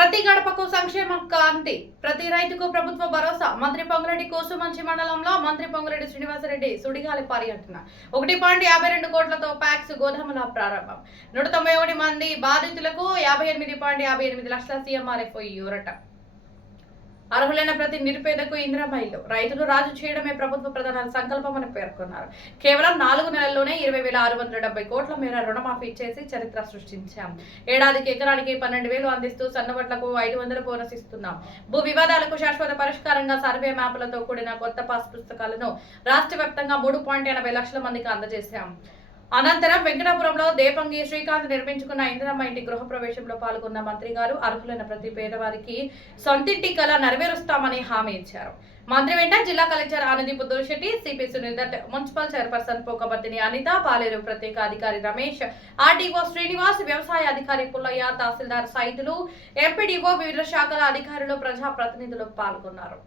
ప్రతి గడపకు సంక్షేమ కాంతి, ప్రతి రైతుకు ప్రభుత్వ భరోసా. మంత్రి పొంగులేటి కూసుమంచి మండలంలో మంత్రి పొంగులేటి శ్రీనివాసరెడ్డి సుడిగాలి పర్యటన. 1.52 కోట్లతో ప్యాక్స్ గోదాముల ప్రారంభం. 191 మంది బాధితులకు 58.58 లక్షల సీఎంఆర్ఎఫ్ యూరట. అర్హులైన ప్రతి నిరుపేదకు ఇందిరమ్మ ఇల్లు. రైతులు రాజు చేయడమే ప్రభుత్వ ప్రధాన సంకల్పమని పేర్కొన్నారు. కేవలం 4 నెలల్లోనే 20,670 కోట్ల మేర రుణమాఫీ చేసి చరిత్ర సృష్టించాం. ఏడాదికి ఎకరానికి 12,000 అందిస్తూ సన్నవడ్లకు 500 బోనస్ ఇస్తున్నాం. భూ వివాదాలకు శాశ్వత పరిష్కారంగా సర్వే మ్యాపులతో కూడిన కొత్త పాస్ పుస్తకాలను రాష్ట్ర వ్యాప్తంగా 3.80 లక్షల మందికి అందజేశాం. అనంతరం వెంకటాపురంలో దేపంగి శ్రీకాంత్ నిర్మించుకున్న ఇందిరమ్మ ఇంటి గృహ ప్రవేశంలో పాల్గొన్న మంత్రి గారు అర్హులైన ప్రతి పేదవారికి సొంతింటి కల నెరవేరుస్తామని హామీ ఇచ్చారు. మంత్రి వెంట జిల్లా collector Anandeep Durishetty, CP Sunil Dutt, municipal chairperson పోకబర్తిని అనిత, పాలేరు ప్రత్యేక అధికారి రమేష్, ఆర్డీఓ శ్రీనివాస్, వ్యవసాయ అధికారి పుల్లయ్య, తహసీల్దార్ సైదులు, ఎంపీడీఓ, వివిధ శాఖల అధికారులు, ప్రజాప్రతినిధులు పాల్గొన్నారు.